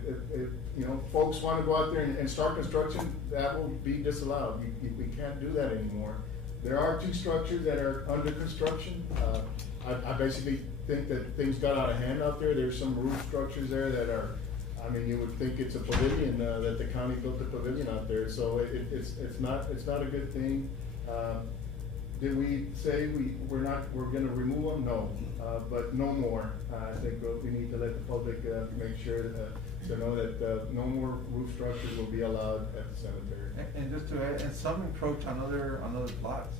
you know, folks wanna go out there and start construction, that will be disallowed. We can't do that anymore. There are two structures that are under construction. I basically think that things got out of hand out there. There's some roof structures there that are, I mean, you would think it's a pavilion, that the county built a pavilion out there, so it's not a good thing. Did we say we're gonna remove them? No, but no more. I think we need to let the public, make sure, to know that, no more roof structures will be allowed at the cemetery. And just to add, and some encroach on other plots.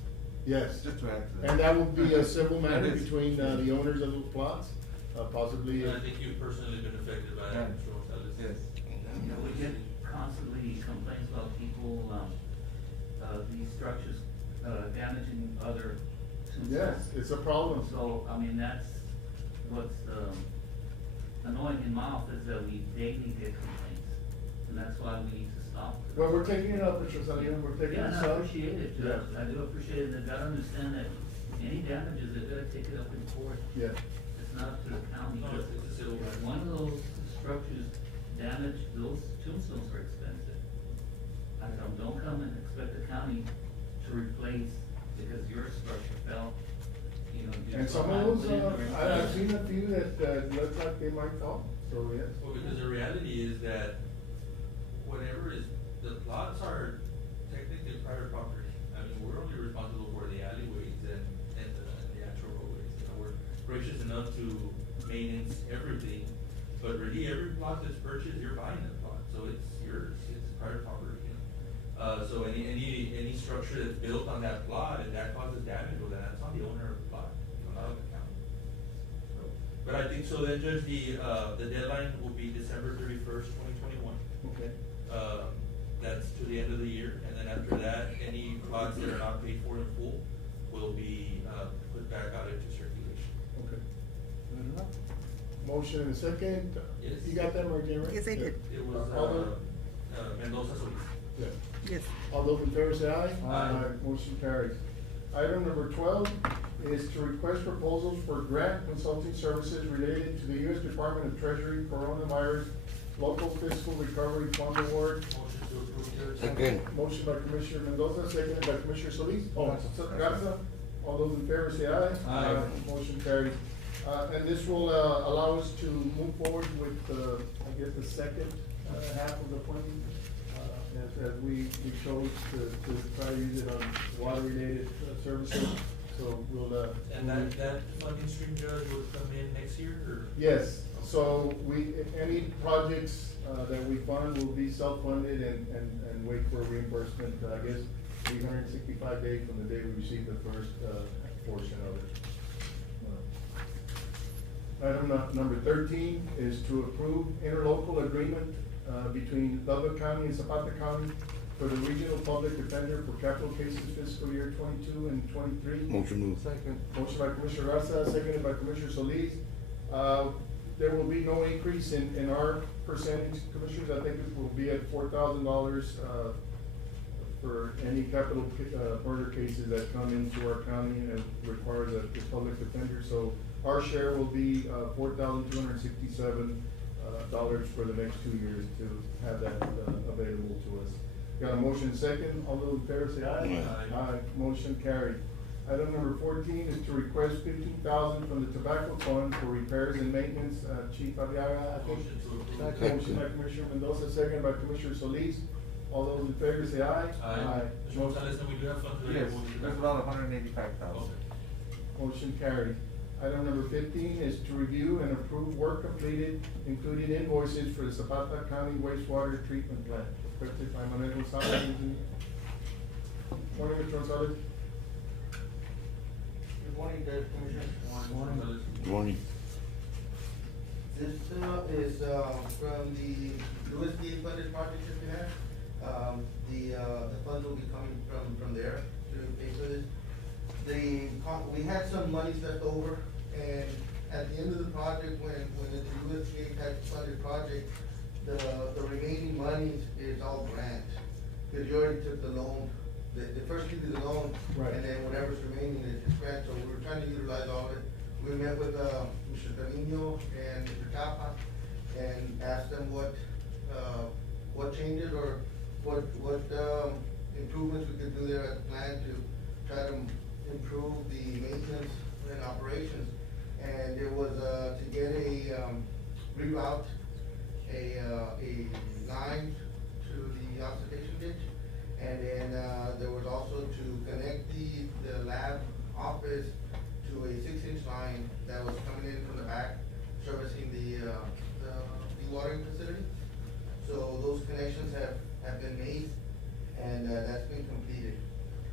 Yes. Just to add to that. And that will be a civil matter It is. between, the owners of those plots, possibly. And I think you've personally been affected by that, Mr. Gonzalez. Yes. You know, we get constantly complaints about people, these structures, damaging other tombstones. Yes, it's a problem. So, I mean, that's what's, annoying in my office, that we daily get complaints, and that's why we need to stop. Well, we're taking it up, Mr. Salinas, we're taking Yeah, it and I up. appreciate it, Judge, I do appreciate it, and gotta understand that any damages, they're gonna take it up in court. Yeah. It's not up to the county. No, it's a civil matter. If one of those structures damaged, those tombstones are expensive. I don't come and expect the county to replace because your structure fell, you know. due And to some a of those, wind or I've anything. seen a few that look like they might fall, so yes. Well, because the reality is that whatever is, the plots are technically private property. I mean, we're only responsible for the alleyways and the actual roadways. You know, we're gracious enough to maintenance everything, but really every plot that's purchased, you're buying that plot, so it's yours, it's private property, you know. So any structure that's built on that plot and that causes damage, well, that's on the owner of the plot, you know, not on the county. So, but I think, so then, Judge, the deadline will be December 31st, 2021. Okay. That's to the end of the year, and then after that, any plots that are not paid for in full will be, put back out into circulation. Okay. Motion and a second. Yes. You got that, Martina, right? Yes, I did. It was, All those- Mendoza Solis. Yeah. Yes. All those in favor say aye. Aye. Motion carries. Item number 12 is to request proposals for grant consulting services related to the U.S. Department of Treasury Coronavirus Local Fiscal Recovery Fund Award. Motion to approve, Judge. Second. Motion by Commissioner Mendoza, seconded by Commissioner Solis. Garza. All those in favor say aye. Aye. Motion carries. And this will, allow us to move forward with, I guess, the second, half of the funding. As we chose to try to use it on water-related services, so we'll, And that funding stream, Judge, will come in next year, or? Yes, so any projects, that we fund will be self-funded and wait for reimbursement, I guess, 365 days from the day we receive the first, portion of it. Item number 13 is to approve interlocal agreement, between Lubbock County and Zapata County for the regional public defender for capital cases fiscal year 22 and 23. Motion moved. Second. Motion by Commissioner Garza, seconded by Commissioner Solis. There will be no increase in our percentage, Commissioners. I think it will be at $4,000, for any capital, murder cases that come into our county and requires a public defender. So our share will be, $4,267, for the next 2 years to have that, available to us. Got a motion second, all those in favor say aye. Aye. Aye, motion carried. Item number 14 is to request $15,000 from the tobacco fund for repairs and maintenance, Chief Arriaga, I think. Motion to approve. Motion by Commissioner Mendoza, second by Commissioner Solis. All those in favor say aye. Aye. Mr. Gonzalez, then we do have funds Yes, available. there's about 185,000. Okay. Motion carried. Item number 15 is to review and approve work completed, including invoices for the Zapata County wastewater treatment plant. Requested by Manuel Gonzalez, engineer. Morning, Mr. Gonzalez. Good morning, Judge, Commissioners. Gonzalez. Morning. This is from the USDA funded project that we have. The funds will be coming from there to pay for this. we had some monies left over, and at the end of the project, when the USDA had funded project, the remaining monies is all grant. Cause you already took the loan, the first you did the loan, Right. and then whatever's remaining is grant, so we were trying to utilize all of it. We met with, Mr. Trevino and Mr. Zapata, and asked them what changes or what improvements we could do there at the plant to try to improve the maintenance and operations. And it was, to get reroute a line to the oxidation ditch. And then, there was also to connect the lab office to a 6-inch line that was coming in from the back, servicing the dewatering facility. So those connections have been made, and, that's been completed.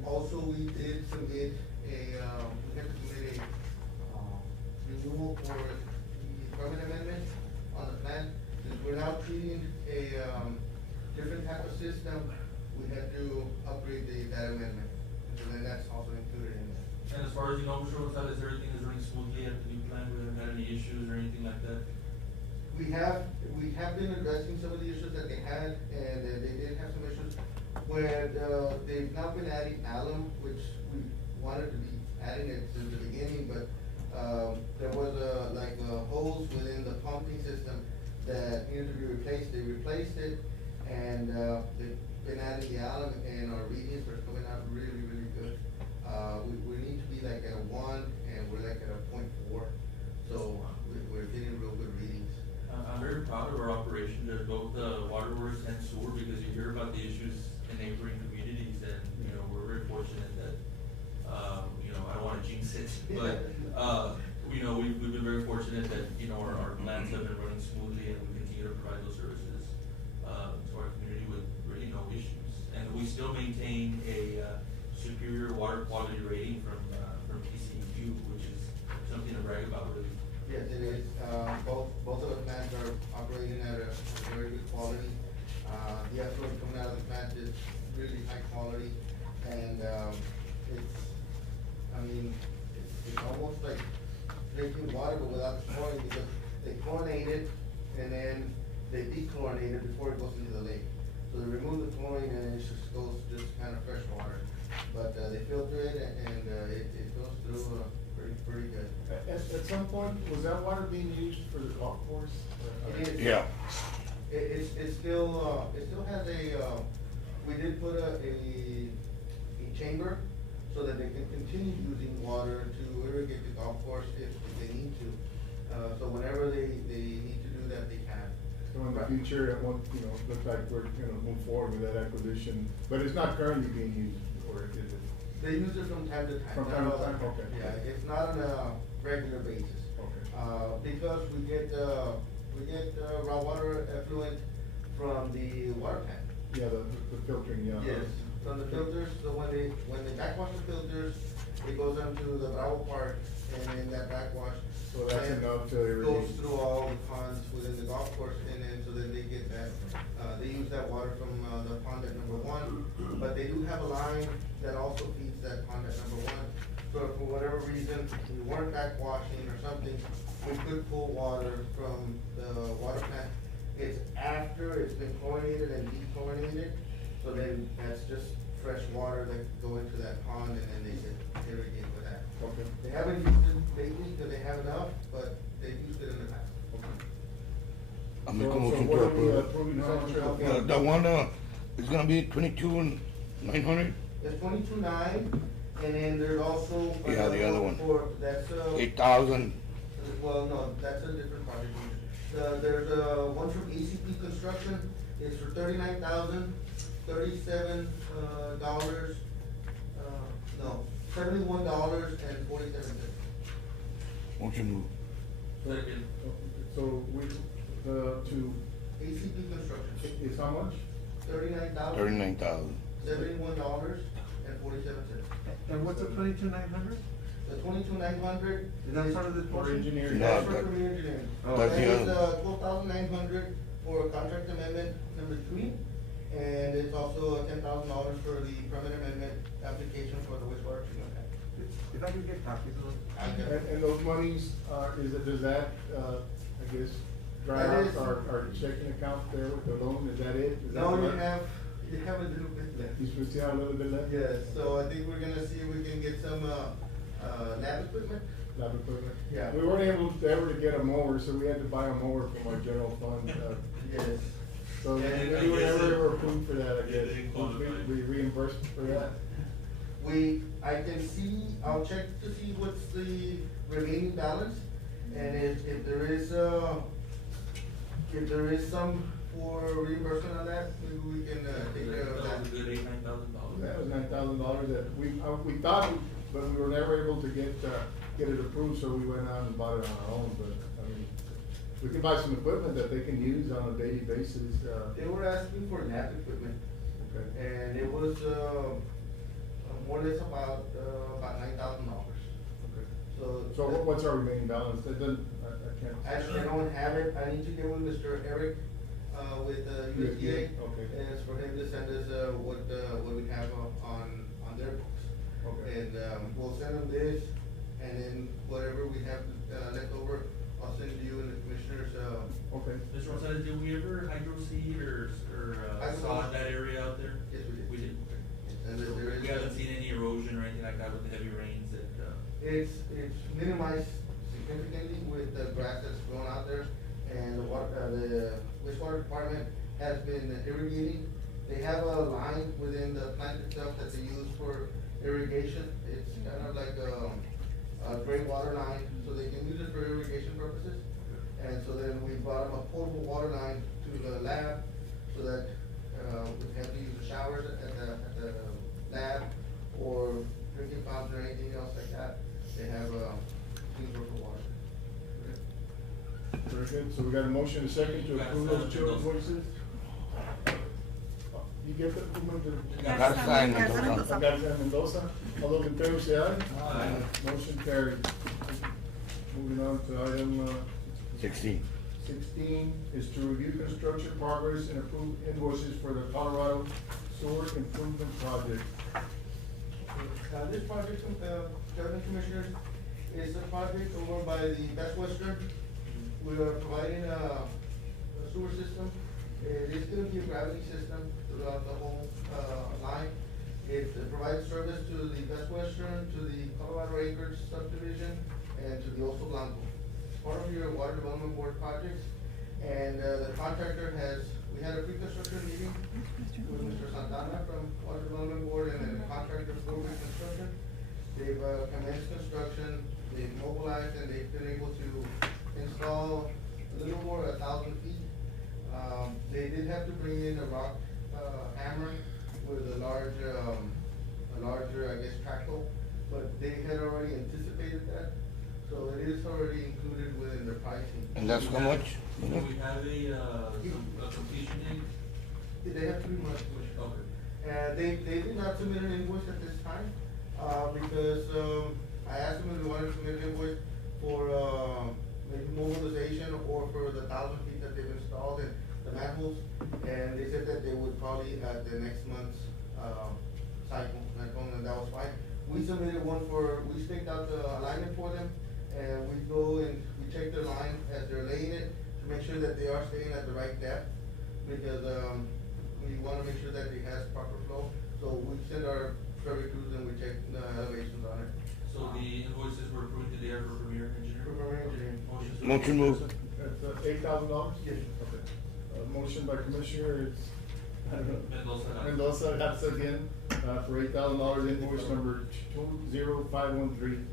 Also, we did submit we had to submit a, renewal for the permit amendment on the plan. Since we're now treating a, different type of system, we had to upgrade that amendment, and then that's also included in there. And as far as you know, Mr. Gonzalez, everything is running smoothly at the new plant, we haven't had any issues or anything like that? We have been addressing some of the issues that they had, and they did have some issues where, they've now been adding alum, which we wanted to be adding it since the beginning, but, there was holes within the pumping system that needed to be replaced. They replaced it, and, they've been adding the alum, and our readings are coming out really, really good. We need to be like at a 1, and we're like at a 0.4, so we're getting real good readings. I'm very proud of our operation, there's both waterworks and sewer, because you hear about the issues in neighboring communities, and, we're very fortunate that, I don't wanna jinx it, but, we've been very fortunate that, our plants have been running smoothly, and we continue to provide those services, to our community with really no issues. And we still maintain a, superior water quality rating from PCEQ, which is something to brag about, really. Yes, it is. Both of the plants are operating at a very good quality. The effluent coming out of the plant is really high quality, and, it's almost like drinking water, but without the chlorine, because they chlorinate it, and then they dechlorinate it before it goes into the lake. So they remove the chlorine, and it just goes just kind of fresh water. But, they filter it, and, it goes through, pretty good. At some point, was that water being used for the golf course? It is. Yeah. It still has we did put a chamber so that they can continue using water to irrigate the golf course if they need to. So whenever they need to do that, they can. So in the future, it won't, look like we're gonna move forward with that acquisition, but it's not currently being used, or is it? They use it from time to time. From time to time, okay. Yeah, it's not on a regular basis. Okay. Because we get raw water effluent from the water tank. Yeah, the filtering, yeah. Yes, from the filters, so when they backwash the filters, it goes onto the Bravo Park, and in that backwash. So that's then enough to irrigate. goes through all the ponds within the golf course, and then, so then they get that, they use that water from, the pond at number 1, but they do have a line that also feeds that pond at number 1. So if for whatever reason, we weren't backwashing or something, we could pull water from the water plant. It's after it's been chlorinated and dechlorinated, so then that's just fresh water that could go into that pond, and then they could irrigate with that. Okay. They haven't used it lately because they have enough, but they've used it in the past. I make a So motion what to are we approve. approving now? The one, is gonna be 22,900? There's 22.9, and then there's also. Yeah, the other one. That's, 8,000. well, no, that's a different project. There's, one from ACP Construction, it's for $39,037, $71.47. Motion move. Second. So to, ACP Construction, is how much? $39,000. 39,000. $71.47. And what's the 22,900? The 22,900. Is that part of this For portion? engineering? No, That's for that- career engineering. Oh. That's the And other. it's, 12,900 for contract amendment number 3, and it's also $10,000 for the permit amendment application for the wastewater treatment plant. If I could get copies of them. And those monies, does that, I guess, dry That out is- our checking account there with the loan, is that it? Is that No, you what- have a little bit left. You supposed to have a little bit left? Yes, so I think we're gonna see if we can get some, lab equipment. Lab equipment? Yeah. We weren't able to ever to get a mower, so we had to buy a mower from our general fund, Yes. so Yeah, we I were guess never it- ever approved for that, I Yeah, guess. they qualify. We reimbursed for that. I can see, I'll check to see what's the remaining balance, and if there is some for reimbursement on that, maybe we can, take care of That that. was a good $8,000-9,000. That was $9,000 that we thought, but we were never able to get it approved, so we went out and bought it on our own, but, I mean, we can buy some equipment that they can use on a daily basis, They were asking for lab equipment, okay. and it was, more or less about $9,000. Okay. So. So what's our remaining balance? It doesn't, I can't. Actually, I don't have it, I need to get with Mr. Eric, with USDA. Okay. And it's for him to send us, what we have on their books. Okay. And, we'll send them this, and then whatever we have, left over, I'll send to you and the commissioners, Okay. Mr. Gonzalez, did we ever hydro seed or sod that area out there? Yes, we did. We did, okay. And So there is. we haven't seen any erosion or anything like that with the heavy rains that, It's minimized significantly with the grass that's grown out there, and the wastewater department has been irrigating. They have a line within the plant itself that they use for irrigation. It's kind of like a gray water line, so they can use it for irrigation purposes. And so then we brought them a potable water line to the lab, so that, we have to use the showers at the lab, or drinking fountain or anything else like that. They have, clean for water. Very good. So we got a motion and a second to approve those two invoices? You get the approval to? Garza and Garza Mendoza. Garza and Mendoza. All those in favor say aye. Aye. Motion carried. Moving on to item, 16. 16 is to review construction progress and approve invoices for the Colorado Sewer Improvement Project. This project, Chairman Commissioners, is a project over by the Best Western. We are providing a sewer system. It is gonna be a gravity system throughout the whole, line. It provides service to the Best Western, to the Colorado Acres subdivision, and to the Oso Blanco. It's part of your Water Development Board projects, and, the contractor we had a pre-construction meeting with Mr. Santana from Water Development Board, and then the contractor for reconstruction. They've, commenced construction, they've mobilized, and they've been able to install a little more than 1,000 feet. They did have to bring in a rock, hammer with a larger, I guess, track hole, but they had already anticipated that, so it is already included within their pricing. And that's how much? do we have a completion date? They have 3 months, Commissioner. Okay. They did not submit an invoice at this time, because, I asked them if they wanted to submit an invoice for, maybe mobilization or for the 1,000 feet that they've installed in the manholes, and they said that they would probably at the next month's, cycle, and I told them that was fine. We submitted one we staked out the alignment for them, and we go and we check their line as they're laying it to make sure that they are staying at the right depth, because, we wanna make sure that it has proper flow. So we send our survey crews and we check the elevations on it. So the invoices were approved today are for Premier Engineer? For Premier Engineering. Motion moved. That's $8,000? Yes. Okay. Motion by Commissioner, I don't know. Mendoza. Mendoza, that's again, for $8,000 invoice number 20513.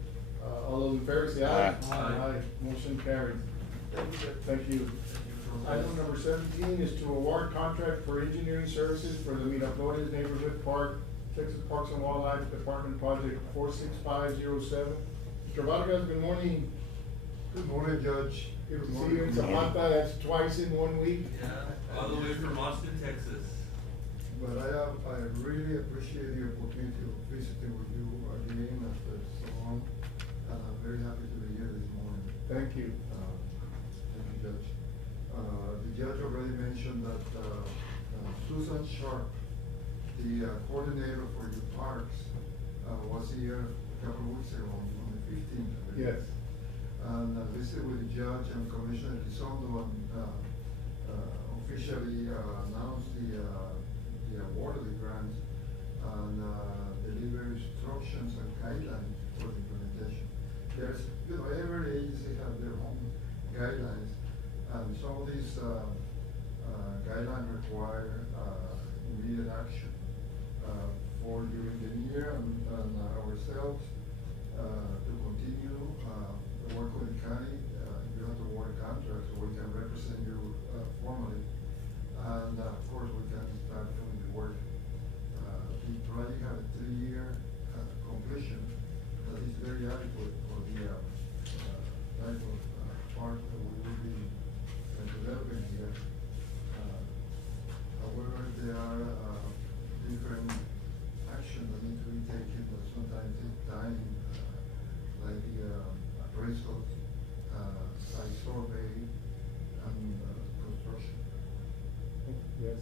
All those in favor say aye. Aye. Motion carried. Thank you, sir. Thank you. Item number 17 is to award contract for engineering services for the Miraflores Neighborhood Park, Texas Parks and Wildlife Department Project 46507. Mr. Vargas, good morning. Good morning, Judge. Good to see you in Zapata, that's twice in 1 week. Yeah, all the way from Austin, Texas. But I really appreciate the opportunity of visiting with you again after so long. Very happy to be here this morning. Thank you. Thank you, Judge. The judge already mentioned that Susan Sharp, the coordinator for your parks, was here couple of weeks ago, on the 15th. I believe. Yes. And visited with the judge and Commissioner Elizondo and officially announced the award of the grants and deliver instructions and guidelines for the implementation. There's, every agency has their own guidelines, and some of these guidelines require immediate action for the engineer and ourselves to continue the work with the county. You have to award a contract so we can represent you formally, and of course we can start doing the work. The project has a 3-year completion that is very adequate for the type of park that we will be developing here. However, there are different actions that need to be taken that sometimes take time, like the appraisal, site survey, and construction. Yes.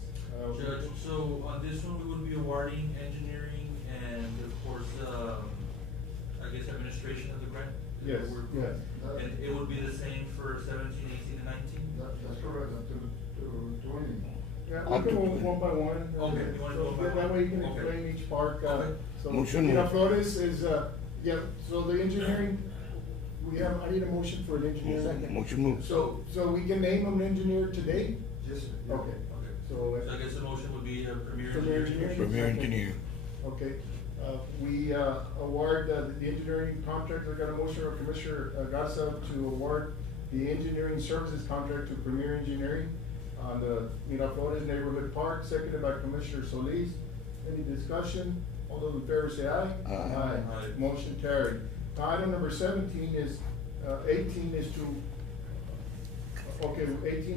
Judge, so on this one, we would be awarding engineering and of course, I guess administration of the grant? Yes, yes. And it would be the same for 17, 18, and 19? That's correct, to 20. Yeah, we can go one by one. Okay, you wanna go So one by that one? way you can Okay. explain each park. Okay. So Motion. Miraflores is, yeah, so the engineering, I need a motion for an engineer. Motion move. So we can name an engineer today? Yes, sir. Yeah. Okay. Okay. So, So I guess the motion would be Premier Premier Engineering. Engineering? Premier engineer. okay, we award the engineering contract. I got a motion from Commissioner Garza to award the engineering services contract to Premier Engineering on the Miraflores Neighborhood Park, seconded by Commissioner Solis. Any discussion? All those in favor say aye. Aye. Aye. Motion carried. Now, item number 18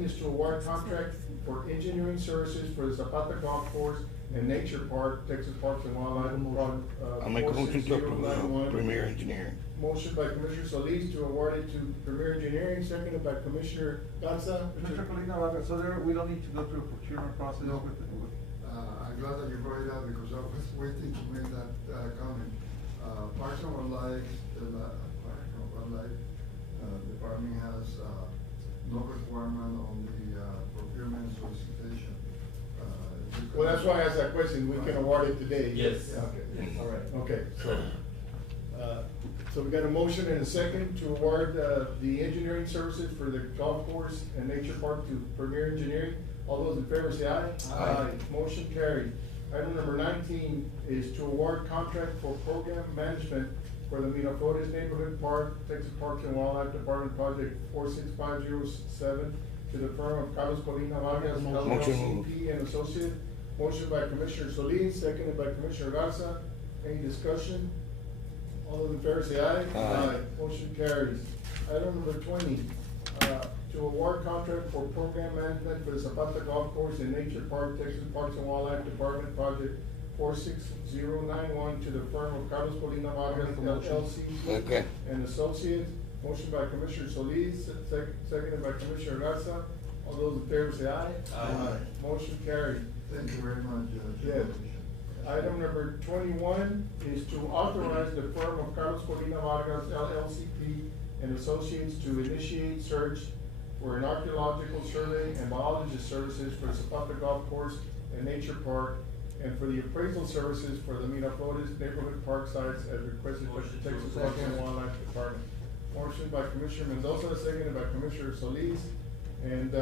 is to award contract for engineering services for the Zapata Golf Course and Nature Park, Texas Parks and Wildlife. I'll make a motion to approve 46091. Premier engineering. Motion by Commissioner Solis to award it to Premier Engineering, seconded by Commissioner Garza. Mr. Colina, so there, we don't need to go through a procurement process No. with I'm glad that you brought it up because I was waiting to make that comment. Parks and Wildlife, Department has no requirement on the procurement solicitation. Well, that's why I asked that question. We can award it today. Yes. Okay, all right, okay, so we got a motion and a second to award the engineering services for the golf course and nature park to Premier Engineering. All those in favor say aye. Aye. Motion carried. Item number 19 is to award contract for program management for the Miraflores Neighborhood Park, Texas Parks and Wildlife Department Project 46507 to the firm of Carlos Colina Vargas, Motion moved. LLCP and Associate. Motion by Commissioner Solis, seconded by Commissioner Garza. Any discussion? All those in favor say aye. Aye. Motion carries. Item number 20, to award contract for program management for the Zapata Golf Course and Nature Park, Texas Parks and Wildlife Department Project 46091 to the firm of Carlos Colina Vargas, LLC Okay. and Associates. Motion by Commissioner Solis, seconded by Commissioner Garza. All those in favor say aye. Aye. Motion carried. Thank you very much, Yes. Item number 21 is to authorize the firm of Carlos Colina Vargas, LLCP and Associates to initiate search for an archaeological survey and biologist services for the Zapata Golf Course and Nature Park, and for the appraisal services for the Miraflores Neighborhood Park sites as requested by Motion the to Texas approve. Parks and Wildlife Department. Motion by Commissioner Mendoza, seconded by Commissioner Solis. And,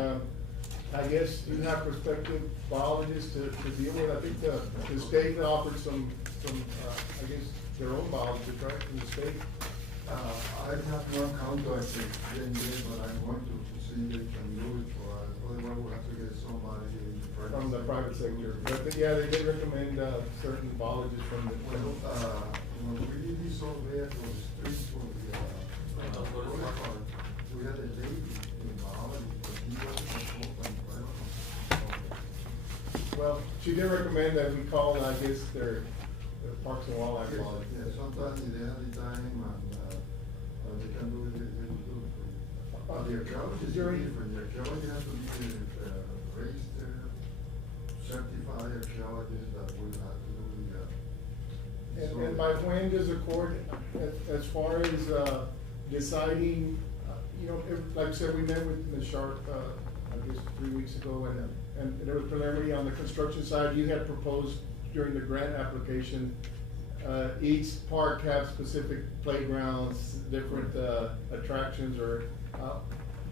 I guess you have prospective biologists to deal with. I think the state offered some, I guess, their own biologists, right, from the state? I have not contacted them yet, but I'm going to see if they can do it for us. Otherwise, we'll have to get somebody in the private. From the private sector. But, yeah, they did recommend, certain biologists from the. When we did this survey for the streets for the, we had a lady in biology, but he wasn't a full-time private. Well, she did recommend that we call, I guess, their Parks and Wildlife Yes, biologists. yeah, sometimes if they have the time and, they can do it, they will do it for you. The archaeologist is different, the archaeologist has to be, raised, certified archaeologist that will have to do And by when does the court, as far as, deciding, you know, like I said, we met with Ms. Sharp, I guess 3 weeks ago, and there was preliminary on the construction side. You had proposed during the grant application, each park have specific playgrounds, different, attractions, or,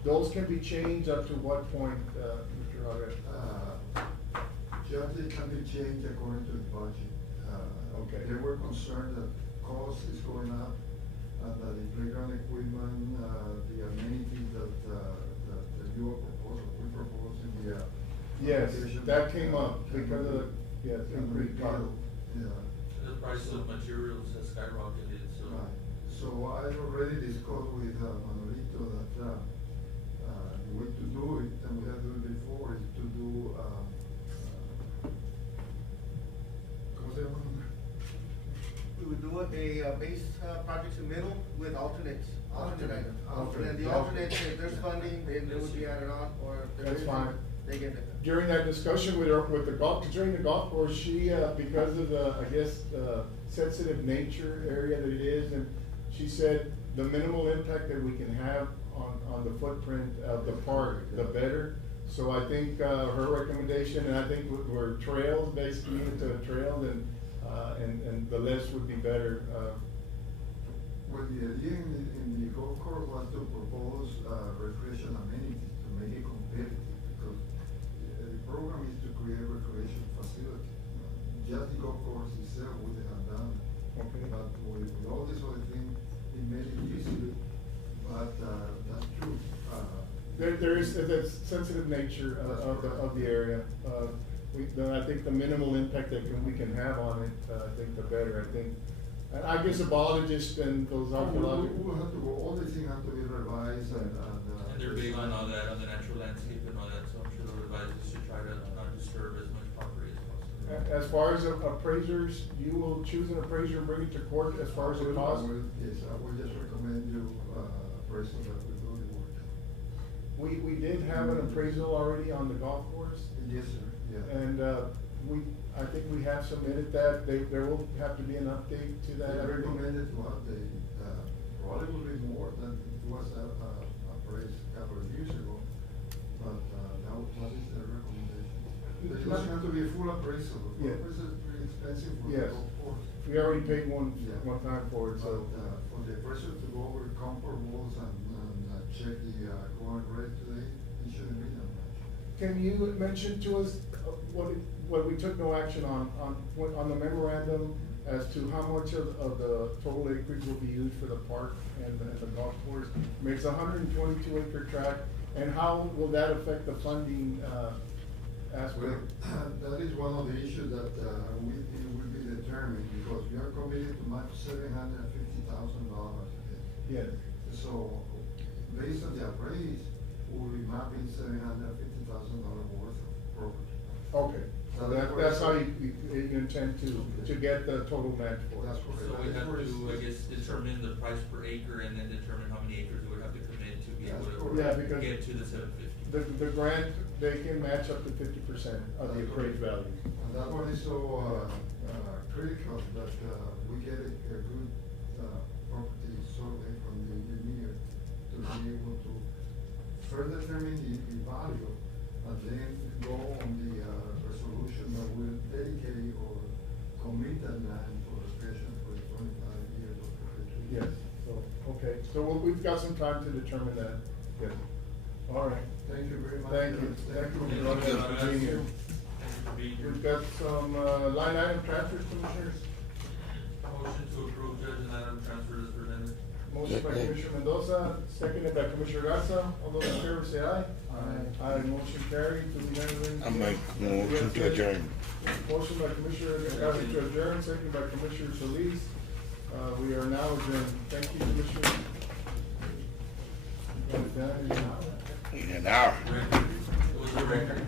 those can be changed up to what point, Mr. Javier? Just it can be changed according to the budget. Okay. They were concerned that cost is going up, and that the playground equipment, the amenities that you are proposing, we propose in the. Yes, application, that came up because of the, yes, can increased be cost. built. Yeah. The price of materials has skyrocketed, so. Right. So I already discussed with Manolito that the way to do it, and we have done it before, is to do, ¿cómo se llama? We would do a base, projects in middle with alternates, alternate items. Alternate. And the alternates, if there's funding, then it would be added on, or if there That's isn't, fine. they get it. During that discussion with her, with the golf, during the golf course, she, because of the, I guess, sensitive nature area that it is, and she said the minimal impact that we can have on the footprint of the park, the better. So I think, her recommendation, and I think we're trails, basically, into a trail, and the less would be better, Well, the idea in the golf course was to propose, recreation amenities to make it competitive, because the program is to create recreation facility. Just the golf course itself would have done it. Okay. But with all these other things, it made it easier, but, that's true. There is the sensitive nature of the area. I think the minimal impact that we can have on it, I think the better, I think. And I guess a biologist and those archaeological. We'll have to go, all these things have to be revised And they're big on all that, on the natural landscape and all that, so I'm sure the revisers should try to not disturb as much property as possible. As far as appraisers, you will choose an appraiser and bring it to court as far as the cost? Yes, I would just recommend you, person that will do the work. We did have an appraisal already on the golf course. Yes, sir, yeah. And, I think we have submitted that. There will have to be an update to that. I recommended to update, probably will be more than it was, appraised a couple of years ago, but, that is the recommendation. It doesn't have to be a full appraisal, the Yeah. appraisal is pretty expensive for the Yes. golf course. We already paid one Yeah. time for it, so. But, for the person to go over comparables and check the, going rate today, it shouldn't be that much. Can you mention to us what we took no action on the memorandum as to how much of the total acreage will be used for the park and the golf course? I mean, it's a 122 acre tract, and how will that affect the funding, aspect? Well, that is one of the issues that, it will be determined, because we are committed to match $750,000. Yes. So, based on the appraise, we'll be mapping $750,000 worth of property. Okay, so that's how you intend to get the total match for it. That's correct. So we have to, I guess, determine the price per acre and then determine how many acres we would have to commit to be able to Yeah, because get to the 750. the grant, they can match up to 50% of the appraised value. And that one is so, critical that, we get a good, property survey from the engineer to be able to further determine the value, and then go on the, resolution that will dedicate or commit that land for recreation for 25 years or 32 years. Yes, so, okay, so we've got some time to determine that, yes. All right. Thank you very much. Thank you. Thank you, Mr. Rodriguez, for being here. Thank you for being here. We've got some, line item transfers, commissioners. Motion to approve judge and item transfer as presented. Motion by Commissioner Mendoza, seconded by Commissioner Garza. All those in favor say aye. Aye. Aye, motion carried. Do we have anything? I make motion to adjourn. Motion by Commissioner Garza to adjourn, seconded by Commissioner Solis. We are now adjourned. Thank you, Commissioner. Got it done in an hour. In an hour. Record. It was a record.